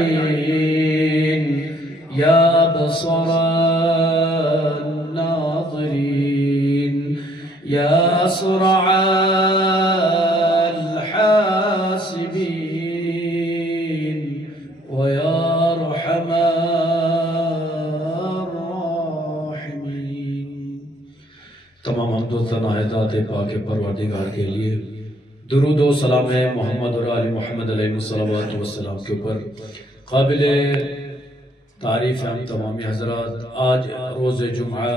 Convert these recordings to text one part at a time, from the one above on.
السامعين يا بصر الناظرين يا أسرع الحاسبين ويا أرحم الراحمين. تمام حمد و ثنا ہے ذات پاک پروردگار کے لیے. درود و سلام ہے محمد اور آل محمد علیہ السلام کے اوپر. قابل تعریف ہم تمامی حضرات، آج روز جمعہ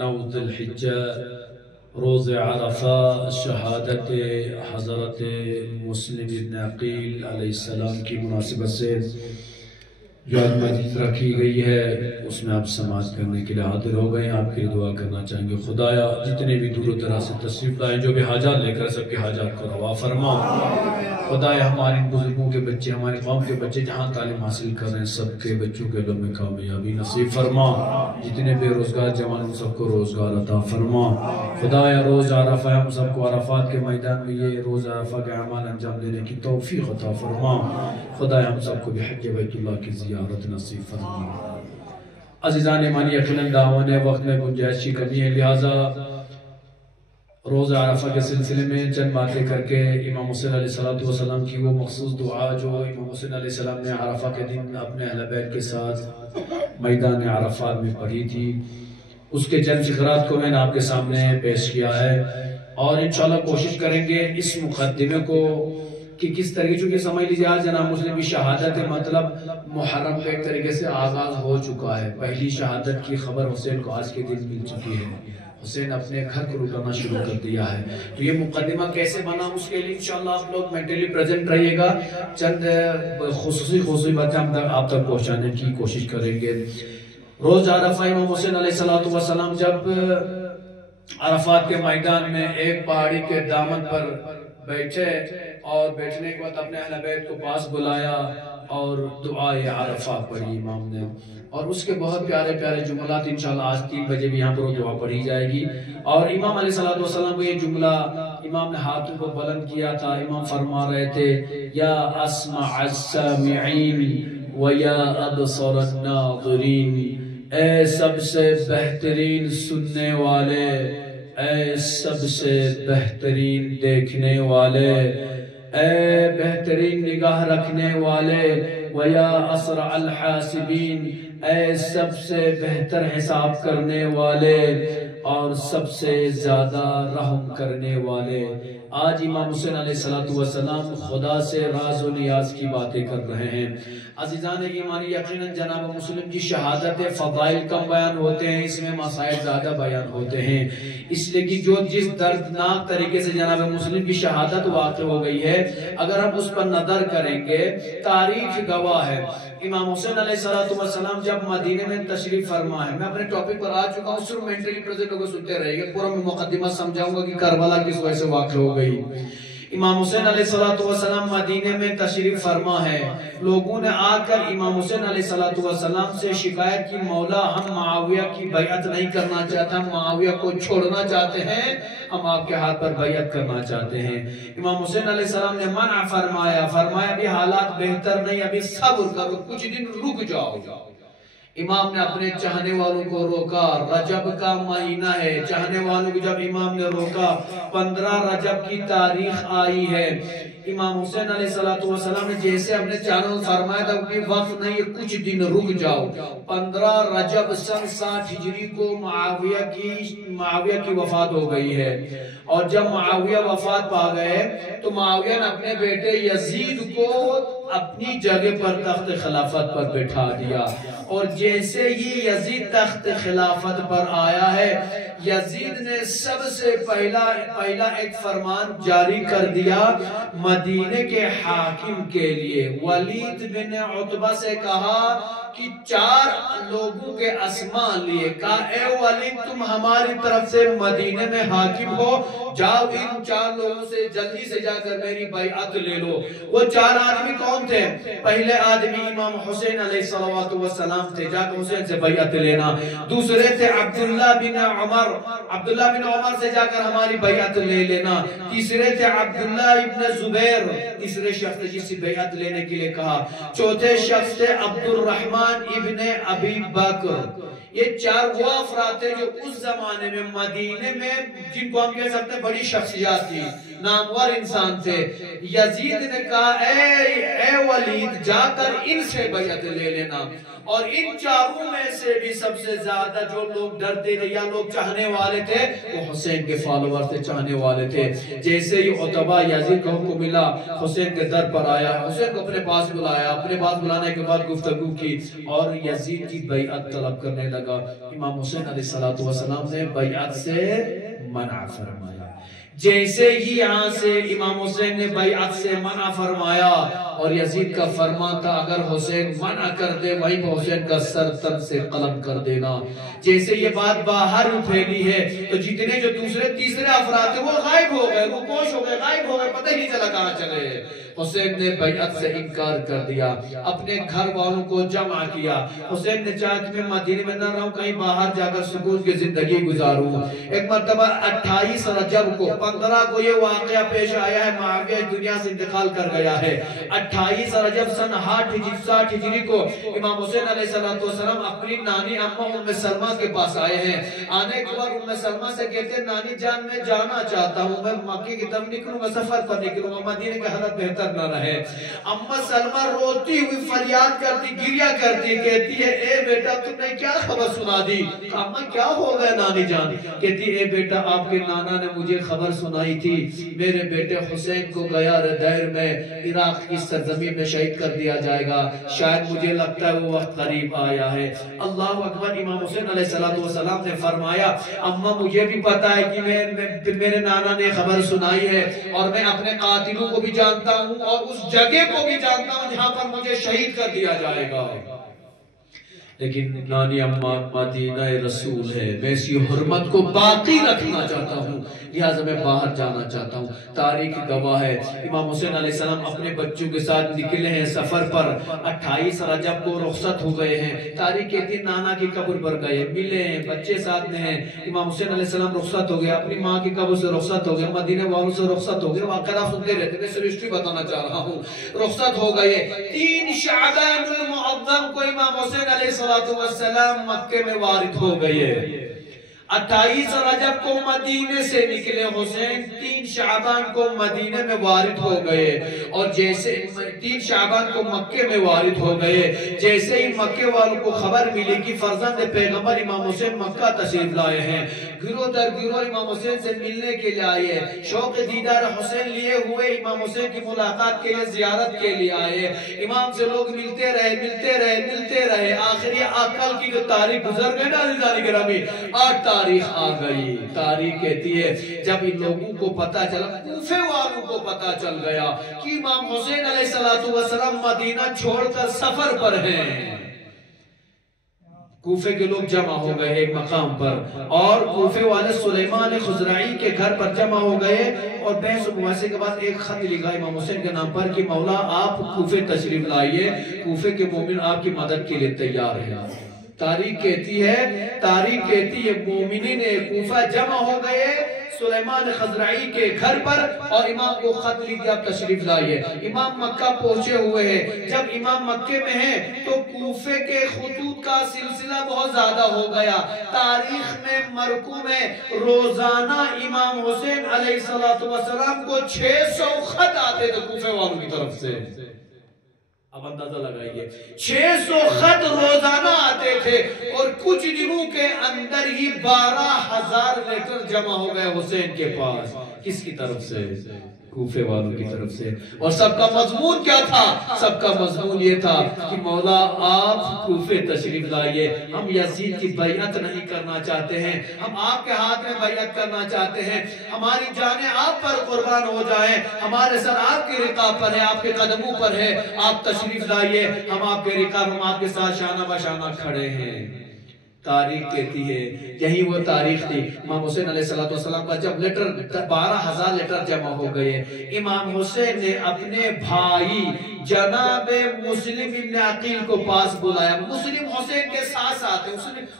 9 ذی الحجہ، روز عرفہ، شہادت حضرت مسلم بن عقیل علیہ السلام کی مناسبت سے جو آج مجلس رکھی گئی ہے اس میں آپ سماعت کرنے کے لیے حاضر ہو گئے ہیں. آپ کے لیے دعا کرنا چاہیں گے. خدایا جتنے بھی دور و دراز سے تشریف لائیں، جو بھی حاجات لے کر سب کے حاجات کو روا فرما. خدایا ہمارے بزرگوں کے بچے، ہمارے قوم کے بچے جہاں تعلیم حاصل کر رہے ہیں سب کے بچوں کے علم میں کامیابی نصیب فرما. جتنے بے روزگار جوان ان سب کو روزگار عطا فرما. خدایا روز عرفہ ہم سب کو عرفات کے میدان میں یہ روز عرفہ کے اعمال انجام دینے کی توفیق عطا فرما. خدایا ہم سب کو بھی حج بیت اللہ کی زیارت نصیب فرما. عزیزان ایمانی، یقیناً دعوان وقت میں گنجائش کی کمی ہے، لہٰذا روز عرفہ کے سلسلے میں چند باتیں کر کے امام حسین علیہ السلام کی وہ مخصوص دعا جو امام حسین علیہ السلام نے عرفہ کے دن اپنے اہل بیت کے ساتھ میدان عرفات میں پڑھی تھی، اس کے چند فقرات کو میں نے آپ کے سامنے پیش کیا ہے. اور انشاءاللہ کوشش کریں گے اس مقدمے کو کہ کس طریقے، چونکہ سمجھ لیجیے آج جناب مسلم کی شہادت مطلب محرم کا ایک طریقے سے آغاز ہو چکا ہے. پہلی شہادت کی خبر حسین کو آج کے دن مل چکی ہے. حسین اپنے گھر کو رکانا شروع کر دیا ہے. تو یہ مقدمہ کیسے بنا، اس کے لیے انشاءاللہ آپ لوگ مینٹلی پریزنٹ رہیے گا. چند خصوصی باتیں ہم آپ تک پہنچانے کی کوشش کریں گے. روز عرفہ امام حسین علیہ السلام جب عرفات کے میدان میں ایک پہاڑی کے دامن پر بیٹھے اور بیٹھنے کے بعد اپنے اہل بیت کو پاس بلایا اور دعائے عرفہ پڑھی امام نے. اور اس کے بہت پیارے پیارے جملات انشاءاللہ آج 3 بجے بھی یہاں پر دعا پڑھی جائے گی. اور امام علیہ السلام کو یہ جملہ امام نے ہاتھوں کو بلند کیا تھا. امام فرما رہے تھے یا اسمع السامعین و یا ابصر الناظرین، اے سب سے بہترین سننے والے، اے سب سے بہترین دیکھنے والے، اے بہترین نگاہ رکھنے والے، وَيَا أَسْرَعَ الْحَاسِبِينَ، اے سب سے بہتر حساب کرنے والے اور سب سے زیادہ رحم کرنے والے. آج امام حسین علیہ السلام خدا سے راز و نیاز کی باتیں کر رہے ہیں. عزیزان ایمانی، یقیناً جناب مسلم کی شہادت فضائل کم بیان ہوتے ہیں، اس میں مسائل زیادہ بیان ہوتے ہیں. اس لیے کہ جو جس دردناک طریقے سے جناب مسلم کی شہادت واقع ہو گئی ہے، اگر ہم اس پر نظر کریں گے تاریخ گواہ ہے. امام حسین علیہ السلام جب مدینے میں تشریف فرما ہے، میں اپنے ٹاپک پر آ چکا ہوں، صرف مینٹلی پریزنٹ ہو کے سنتے رہیے گا. پورا میں مقدمہ سمجھاؤں گا کہ کربلا کس وجہ سے واقع ہو گئی. امام حسین علیہ السلام مدینے میں تشریف فرما ہے. لوگوں نے آ کر امام حسین علیہ السلام سے شکایت کی، مولا ہم معاویہ کی بیعت نہیں کرنا چاہتے، ہم معاویہ کو چھوڑنا چاہتے ہیں، ہم آپ کے ہاتھ پر بیعت کرنا چاہتے ہیں. امام حسین علیہ السلام نے منع فرمایا ابھی حالات بہتر نہیں، ابھی صبر کرو، کچھ دن رک جاؤ. امام نے اپنے چاہنے والوں کو روکا. رجب کا مہینہ ہے، چاہنے والوں کو جب امام نے روکا 15 رجب کی تاریخ آئی ہے. امام حسین علیہ السلام نے جیسے اپنے چانوں فرمایا تھا کہ وقت نہیں، کچھ دن رک جاؤ. 15 رجب سن 60 ہجری کو معاویہ کی وفات ہو گئی ہے. اور جب معاویہ وفات پا گئے تو معاویہ نے اپنے بیٹے یزید کو اپنی جگہ پر تخت خلافت پر بٹھا دیا. اور جیسے ہی یزید تخت خلافت پر آیا ہے، یزید نے سب سے پہلا ایک فرمان جاری کر دیا مدینے کے حاکم کے لیے. ولید بن عتبہ سے کہا کہ 4 لوگوں کے اسماء لیے، کہا اے ولید تم ہماری طرف سے مدینے میں حاکم ہو، جاؤ ان 4 لوگوں سے جلدی سے جا کر میری بیعت لے لو. وہ 4 آدمی کون کون تھے؟ پہلے آدمی امام حسین علیہ السلام تھے، جا کر حسین سے بیعت لینا۔ دوسرے تھے عبداللہ بن عمر سے جا کر ہماری بیعت لے لینا۔ تیسرے تھے عبداللہ ابن زبیر، تیسرے شخص تھے جس سے بیعت لینے کے لیے کہا۔ چوتھے شخص تھے عبد الرحمن ابن ابی بکر۔ یہ چار وہ افراد تھے جو اس زمانے میں مدینے میں جن کو ہم کہہ سکتے ہیں بڑی شخصیات تھی، نامور انسان تھے۔ یزید نے کہا اے ولید جا کر ان سے بیعت لے لینا، اور ان چاروں میں سے بھی سب سے زیادہ جو لوگ ڈرتے تھے یا لوگ چاہنے والے تھے وہ حسین کے فالوور تھے، چاہنے والے تھے۔ جیسے ہی عتبہ یزید کو ملا، حسین کے در پر آیا، حسین کو اپنے پاس بلایا، اپنے پاس بلانے کے بعد گفتگو کی اور یزید کی بیعت طلب کرنے لگا۔ امام حسین علیہ السلام نے بیعت سے منع فرمایا۔ جیسے ہی یہاں سے امام حسین نے بیعت سے منع فرمایا، اور یزید کا فرمان تھا اگر حسین منع کر دے وہیں پہ حسین کا سر تن سے قلم کر دینا۔ جیسے یہ بات باہر پھیلی ہے تو جتنے جو دوسرے تیسرے افراد تھے وہ غائب ہو گئے، وہ پوش ہو گئے، غائب ہو گئے، پتہ ہی نہیں چلا کہاں چلے۔ حسین نے بیعت سے انکار کر دیا، اپنے گھر والوں کو جمع کیا۔ حسین نے چاہا کہ میں مدینے میں نہ رہوں، کہیں باہر جا کر سکون کی زندگی گزاروں۔ ایک مرتبہ 28 رجب کو 15 کو یہ واقعہ پیش آیا ہے، معاویہ دنیا سے انتقال کر گیا ہے۔ 28 رجب سن 60 ہجری کو امام حسین علیہ السلام اپنی نانی اماں ام سلمہ کے پاس آئے ہیں۔ آنے کے بعد ام سلمہ سے کہتے ہیں نانی جان میں جانا چاہتا ہوں، میں مکے کی طرف نکلوں گا، سفر پر نکلوں گا، مدینے کا حالت بہتر نہ رہے۔ اما سلمہ روتی ہوئی فریاد کرتی، گریہ کرتی، کہتی ہے اے بیٹا تم نے کیا خبر سنا دی؟ اما کیا ہو گیا نانی جان؟ کہتی اے بیٹا آپ کے نانا نے مجھے خبر سنائی تھی، میرے بیٹے حسین کو گیا دیر میں عراق کی سرزمین میں شہید کر دیا جائے گا، شاید مجھے لگتا ہے وہ وقت قریب آیا ہے۔ اللہ اکبر۔ امام حسین علیہ السلام نے فرمایا اما مجھے بھی پتا ہے کہ میرے نانا نے خبر سنائی ہے، اور میں اپنے قاتلوں کو بھی جانتا ہوں اور اس جگہ کو بھی جانتا ہوں جہاں پر مجھے شہید کر دیا جائے گا، لیکن نانی اماں مدینہ رسول ہے، میں اسی حرمت کو باقی رکھنا چاہتا ہوں، لہٰذا میں باہر جانا چاہتا ہوں۔ تاریخ گواہ ہے امام حسین علیہ السلام اپنے بچوں کے ساتھ نکلے ہیں سفر پر، 28 رجب کو رخصت ہو گئے ہیں۔ تاریخ کہتی ہے نانا کی قبر پر گئے، ملے ہیں، بچے ساتھ میں ہیں۔ امام حسین علیہ السلام رخصت ہو گئے، اپنی ماں کی قبر سے رخصت ہو گئے، مدینہ والوں سے رخصت ہو گئے۔ واقعہ آپ سنتے رہتے ہیں، صرف ہسٹری بتانا چاہ رہا ہوں۔ رخصت ہو گئے، 3 شعبان المعظم کو امام حسین علیہ السلام مکے میں وارد ہو گئے۔ 28 رجب کو مدینے سے نکلے حسین، 3 شعبان کو مدینے میں وارد ہو گئے، اور جیسے 3 شعبان کو مکے میں وارد ہو گئے، جیسے ہی مکے والوں کو خبر ملی کہ فرزند پیغمبر امام حسین مکہ تشریف لائے ہیں، گروہ در گروہ امام حسین سے ملنے کے لیے آئے، شوق دیدار حسین لیے ہوئے امام حسین کی ملاقات کے لیے، زیارت کے لیے آئے۔ امام سے لوگ ملتے رہے، آخری آکل کی جو تاریخ گزر گئے نا عزیزانی گرامی، 8 تاریخ آ گئی۔ تاریخ کہتی ہے جب ان لوگوں کو پتا چلا، کوفے والوں کو پتا چل گیا کہ امام حسین علیہ السلام مدینہ چھوڑ کر سفر پر ہیں، کوفے کے لوگ جمع ہو گئے ایک مقام پر، اور کوفے والے سلیمان خزرعی کے گھر پر جمع ہو گئے، اور بحث و مباحثے کے بعد ایک خط لکھا امام حسین کے نام پر کہ مولا آپ کوفے تشریف لائیے، کوفے کے مومن آپ کی مدد کے لیے تیار ہیں۔ تاریخ کہتی ہے مومنین کوفہ جمع ہو گئے سلیمان خزرعی کے گھر پر، اور امام کو خط لکھ دیا تشریف لائیے۔ امام مکہ پہنچے ہوئے ہیں، جب امام مکے میں ہیں تو کوفے کے خطوط کا سلسلہ بہت زیادہ ہو گیا۔ تاریخ میں مرقوم ہے روزانہ امام حسین علیہ السلام کو 600 خط آتے تھے کوفے والوں کی طرف سے۔ اب اندازہ لگائیے، 600 خط روزانہ آتے تھے، اور کچھ دنوں کے اندر ہی 12,000 لیٹر جمع ہو گئے حسین کے پاس۔ کس کی طرف سے؟ کوفے والوں کی طرف سے۔ اور سب کا مضمون کیا تھا؟ سب کا مضمون یہ تھا کہ مولا آپ کوفے تشریف لائیے، ہم یزید کی بیعت نہیں کرنا چاہتے ہیں، ہم آپ کے ہاتھ میں بیعت کرنا چاہتے ہیں، ہماری جانیں آپ پر قربان ہو جائیں، ہمارے سر آپ کے رکاب پر ہے، آپ کے قدموں پر ہے، آپ تشریف لائیے، ہم آپ کے رکاب، ہم آپ کے ساتھ شانہ بشانہ کھڑے ہیں۔ تاریخ کہتی ہے یہی وہ تاریخ تھی امام حسین علیہ السلام کا جب لیٹر 12,000 لیٹر جمع ہو گئے، امام حسین نے اپنے بھائی جناب مسلم ابن عقیل کو پاس بلایا، مسلم حسین کے ساتھ ساتھ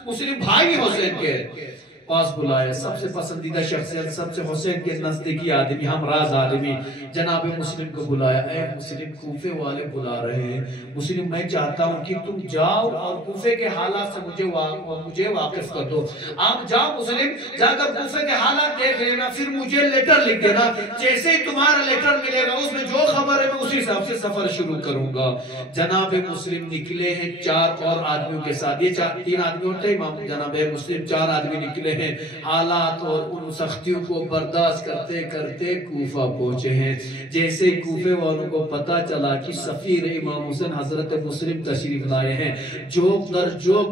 مسلم بھائی حسین کے پاس بلایا، سب سے پسندیدہ شخصیت، سب سے حسین کے نزدیکی آدمی، ہمراز آدمی جناب مسلم کو بلایا۔ اے مسلم، کوفے والے بلا رہے ہیں، مسلم میں چاہتا ہوں کہ تم جاؤ اور کوفے کے حالات سے مجھے واقف کر دو۔ آپ جاؤ مسلم، جا کر کوفے کے حالات دیکھ لینا، پھر مجھے لیٹر لکھ دینا، جیسے ہی تمہارا لیٹر ملے گا اس میں جو خبر ہے میں اسی حساب سے سفر شروع کروں گا۔ جناب مسلم نکلے ہیں 4 اور آدمیوں کے ساتھ، یہ 3 آدمی ہوتے ہیں، جناب مسلم 4 آدمی نکلے ہیں، حالات اور ان سختیوں کو برداشت کرتے کرتے کوفہ پہنچے ہیں۔ جیسے کوفے والوں کو پتا چلا کہ سفیر امام حسین حضرت مسلم تشریف لائے ہیں، جو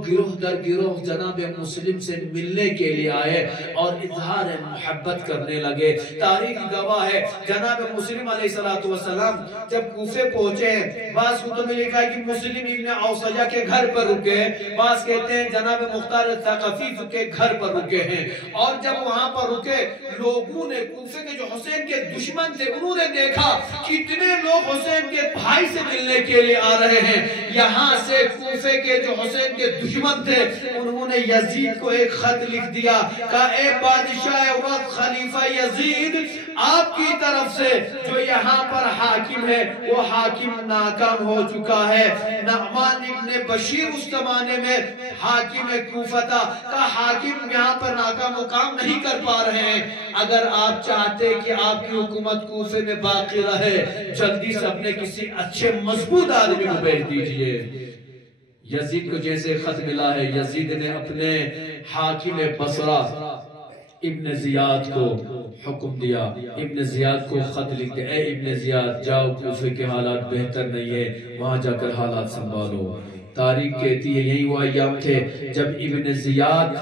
گروہ در گروہ جناب مسلم سے ملنے کے لیے آئے اور اظہار محبت کرنے لگے۔ تاریخ گواہ ہے جناب مسلم علیہ السلام جب کوفے پہنچے ہیں، بعض کتب میں لکھا ہے کہ مسلم ابن اوسجہ کے گھر پر رکے، بعض کہتے ہیں جناب مختار الثقفی کے گھر پر رکے ہیں، اور جب وہاں پر رکے لوگوں نے کوفے کے جو حسین کے دشمن تھے انہوں نے دیکھا کتنے لوگ حسین کے بھائی سے ملنے کے لیے آ رہے ہیں۔ یہاں سے کوفے کے جو حسین کے دشمن تھے انہوں نے یزید کو ایک خط لکھ دیا کہ اے بادشاہ وقت خلیفہ یزید، آپ کی طرف سے جو یہاں پر حاکم ہے وہ حاکم ناکام ہو چکا ہے۔ نعمان ابن بشیر اس زمانے میں حاکم کوفہ تھا، کہ حاکم یہاں پر ناکام و کام نہیں کر پا رہے ہیں، اگر آپ چاہتے کہ آپ کی حکومت کوفے میں باقی رہے جلدی سے اپنے کسی اچھے مضبوط آدمی کو بھیج دیجئے۔ یزید کو جیسے خط ملا ہے، یزید نے اپنے حاکم بصرہ ابن زیاد کو حکم دیا، ابن زیاد کو خط لکھ دیا، اے ابن زیاد جاؤ، کوفے کے حالات بہتر نہیں ہے، وہاں جا کر حالات سنبھالو۔ تاریخ کہتی ہے یہی وہ ایام تھے جب ابن زیاد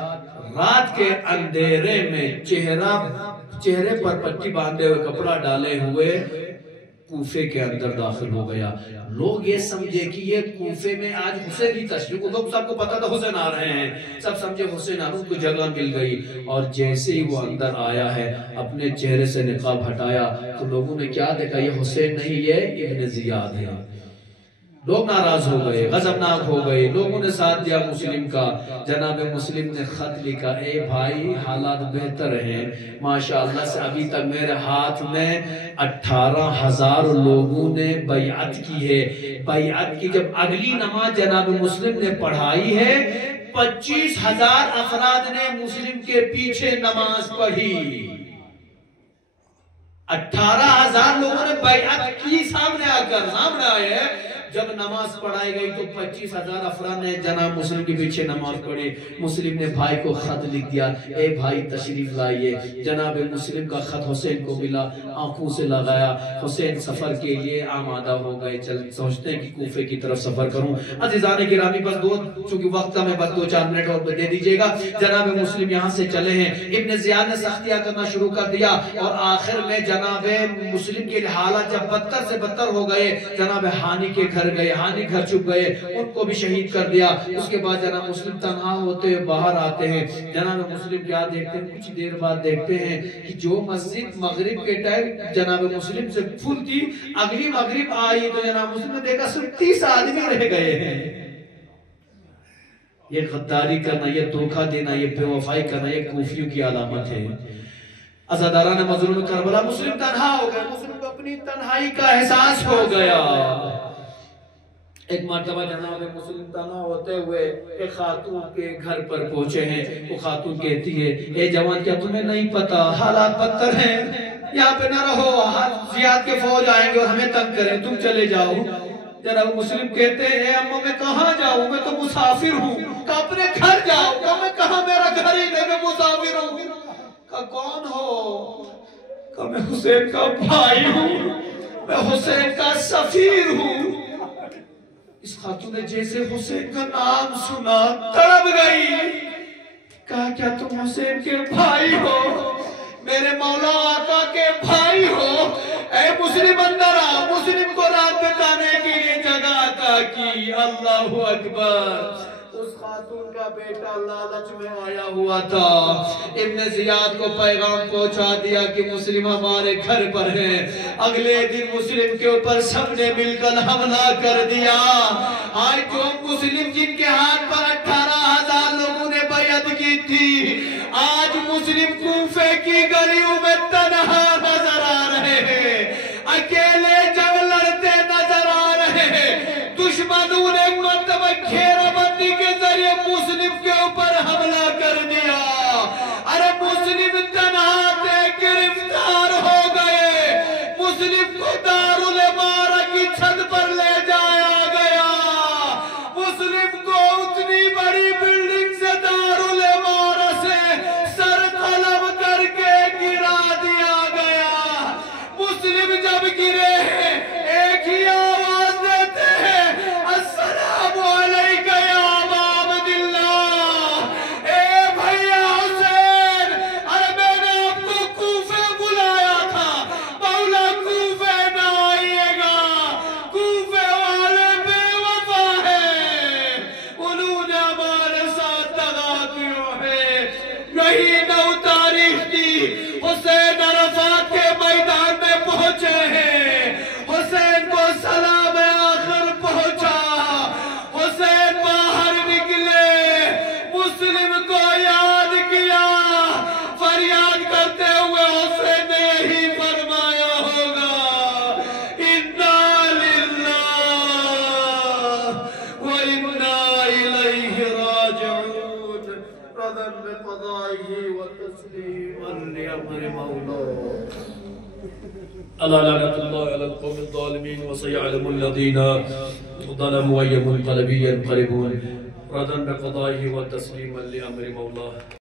رات کے اندھیرے میں چہرے پر پٹی باندھے ہوئے کپڑا ڈالے ہوئے کوفے کے اندر داخل ہو گیا۔ لوگ یہ سمجھے کہ یہ کوفے میں آج حسین کی تشریف، لوگ سب کو پتا تھا حسین آ رہے ہیں، سب سمجھے حسین آ رہے ہیں، ان کو جگہ مل گئی، اور جیسے ہی وہ اندر آیا ہے اپنے چہرے سے نقاب ہٹایا تو لوگوں نے کیا دیکھا، یہ حسین نہیں، یہ ابن زیاد ہے۔ لوگ ناراض ہو گئے، غضبناک ہو گئے، لوگوں نے ساتھ دیا مسلم کا۔ جناب مسلم نے خط لکھا، اے بھائی حالات بہتر ہیں ماشاءاللہ سے، ابھی تک میرے ہاتھ میں 18,000 لوگوں نے بیعت کی ہے، بیعت کی جب اگلی نماز جناب مسلم نے پڑھائی ہے 25,000 افراد نے مسلم کے پیچھے نماز پڑھی، 18,000 لوگوں نے بیعت کی، سامنے آئے ہیں۔ جب نماز پڑھائی گئی تو 25,000 افراد نے جناب مسلم کے پیچھے نماز پڑھی۔ مسلم نے بھائی کو خط لکھ دیا، اے بھائی تشریف لائیے۔ جناب مسلم کا خط حسین کو ملا، آنکھوں سے لگایا، حسین سفر کے لیے آمادہ ہو گئے، سوچتے ہیں کہ کوفے کی طرف سفر کروں۔ عزیزان گرامی بس چونکہ وقت میں بس 2-4 منٹ اور دے دیجئے گا۔ جناب مسلم یہاں سے چلے ہیں، ابن زیاد نے سختیاں کرنا شروع کر دیا، اور آخر میں جناب مسلم کے حالات جب بدتر سے بدتر ہو گئے، جناب ہانی کے گھر گئے، ہانی گھر چھپ گئے، ان کو بھی شہید کر دیا۔ اس کے بعد جناب مسلم تنہا ہوتے ہوئے باہر آتے ہیں۔ جناب مسلم کیا دیکھتے ہیں، کچھ دیر بعد دیکھتے ہیں کہ جو مسجد مغرب کے ٹائم جناب مسلم سے فل تھی، اگلی مغرب آئی تو جناب مسلم نے دیکھا صرف 30 آدمی رہ گئے ہیں۔ یہ غداری کرنا، یہ دھوکہ دینا، یہ بے وفائی کرنا، یہ کوفیوں کی علامت ہے۔ عزاداران مظلوم کربلا، مسلم تنہا ہو گئے، مسلم کو اپنی تنہائی کا احساس ہو گیا۔ ایک مرتبہ جناب مسلم تنہا ہوتے ہوئے ایک خاتون کے گھر پر پہنچے ہیں۔ وہ خاتون کہتی ہے، اے جوان کیا تمہیں نہیں پتا حالات بدتر ہیں، یہاں پہ نہ رہو، زیاد کے فوج آئیں گے اور ہمیں تنگ کریں، تم چلے جاؤ۔ جناب مسلم کہتے ہیں، اے اماں میں کہاں جاؤں، میں تو مسافر ہوں، کہ اپنے گھر جاؤ، کہ میں کہاں، میرا گھر ہی نہیں، میں مسافر ہوں۔ کہ کون ہو؟ کہ میں حسین کا بھائی ہوں، میں حسین کا سفیر ہوں۔ اس خاتون نے جیسے حسین کا نام سنا تڑپ گئی، کہا کیا تم حسین کے بھائی ہو، میرے مولا آقا کے بھائی ہو؟ اے مسلم اندر آ، مسلم کو رات بتانے کے لیے جگہ عطا کی۔ اللہ اکبر۔ اس خاتون کا بیٹا لالچ میں آیا ہوا تھا، ابن زیاد کو پیغام پہنچا دیا کہ مسلم ہمارے گھر پر ہیں۔ اگلے دن مسلم کے اوپر سب نے مل کر حملہ کر دیا۔ آج جو مسلم جن کے ہاتھ پر 18,000 لوگوں نے بیعت کی تھی، آج مسلم کوفے کی گلیوں میں تنہا نظر آ رہے ہیں، اکیلے جب لڑتے نظر آ رہے ہیں۔ دشمنوں نے مرتبہ گھیرہ بندی کے ذریعے مسلم کے اوپر حملہ کر دیا۔ ارے مسلم تنہا تھے، گرفتار ہو گئے۔ مسلم کو دارالامارہ کی چھت پر لے جایا گیا۔ مسلم کو اتنی بڑی بلڈنگ سے دارالامارہ سے سر قلم کر کے گرا دیا گیا۔ مسلم جب گرے ہیں ایک ہی آواز دیتے ہیں، السلام علیکہ یا ابا عبداللہ۔ اے بھیا حسین، ارے میں نے آپ کو کوفے بلایا تھا، مولا کوفے نہ آئیے گا، کوفے والے بے وفا ہیں، انہوں نے ہمارے ساتھ دغا کیوں ہے۔ یہی 9 تاریخ تھی، حسین عرفات کے میدان میں پہنچے ہیں، حسین کو سلام آخر پہنچا، حسین باہر نکلے، مسلم کو یاد کیا، فریاد کرتے ہوئے حسین نے یہی فرمایا ہوگا، اِنَّا لِلَّهِ وَإِنَّا إِلَيْهِ راجعون رضا بقضائه وتسليما لأمر مولاه۔ ألا لعنة الله على القوم الظالمين وسيعلم الذين ظلموا أي منقلب ينقلبون رضا بقضائه وتسليما لأمر مولاه۔